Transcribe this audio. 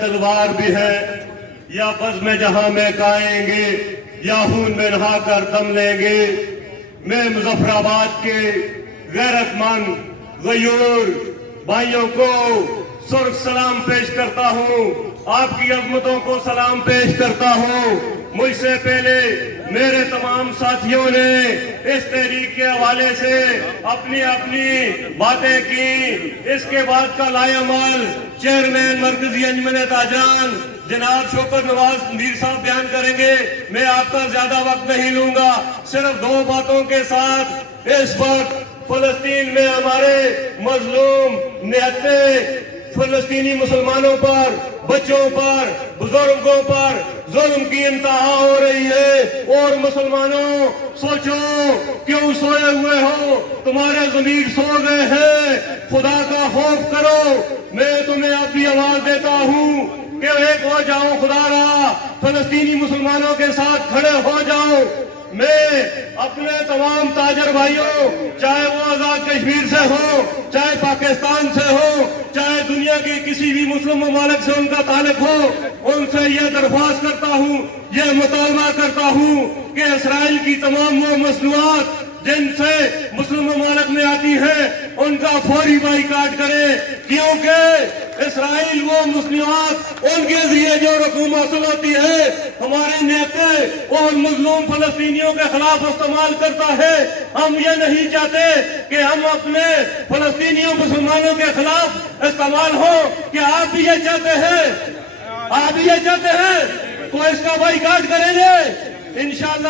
تلوار بھی ہے، یا بز میں جہاں میں کائیں گے، یا خون میں نہا کر دم لیں گے۔ میں مظفر آباد کے غیرت مند غیور بھائیوں کو سرخ سلام پیش کرتا ہوں، آپ کی عظمتوں کو سلام پیش کرتا ہوں۔ مجھ سے پہلے میرے تمام ساتھیوں نے اس تحریک کے حوالے سے اپنی باتیں کی۔ اس کے بعد کا لائے عمل چیئرمین مرکزی انجمن تاجران جناب شوکت نواز میر صاحب بیان کریں گے۔ میں آپ کا زیادہ وقت نہیں لوں گا، صرف دو باتوں کے ساتھ اس وقت فلسطین میں ہمارے مظلوم نہتے فلسطینی مسلمانوں پر، بچوں پر، بزرگوں پر ظلم کی انتہا ہو رہی ہے۔ اور مسلمانوں سوچو، کیوں سوئے ہوئے ہو؟ تمہارے ضمیر سو گئے ہیں، خدا کا خوف کرو۔ میں تمہیں اب بھی آواز دیتا ہوں کہ ایک ہو جاؤ، خدا را فلسطینی مسلمانوں کے ساتھ کھڑے ہو جاؤ۔ میں اپنے تمام تاجر بھائیوں، چاہے وہ آزاد کشمیر سے ہو، چاہے پاکستان سے ہو، چاہے دنیا کے کسی بھی مسلم ممالک سے ان کا تعلق ہو، ان سے یہ درخواست کرتا ہوں، یہ مطالبہ کرتا ہوں کہ اسرائیل کی تمام وہ مصنوعات جن سے مسلم ممالک میں آتی ہے ان کا فوری بائیکاٹ کرے، کیونکہ اسرائیل وہ مصنوعات ان کے ذریعے جو رقوم حاصل ہوتی ہے ہمارے نیتے اور مظلوم فلسطینیوں کے خلاف استعمال کرتا ہے۔ ہم یہ نہیں چاہتے کہ ہم اپنے فلسطینیوں مسلمانوں کے خلاف استعمال ہو۔ کیا آپ بھی یہ چاہتے ہیں؟ آپ بھی یہ چاہتے ہیں؟ تو اس کا بائیکاٹ کریں گے انشاءاللہ۔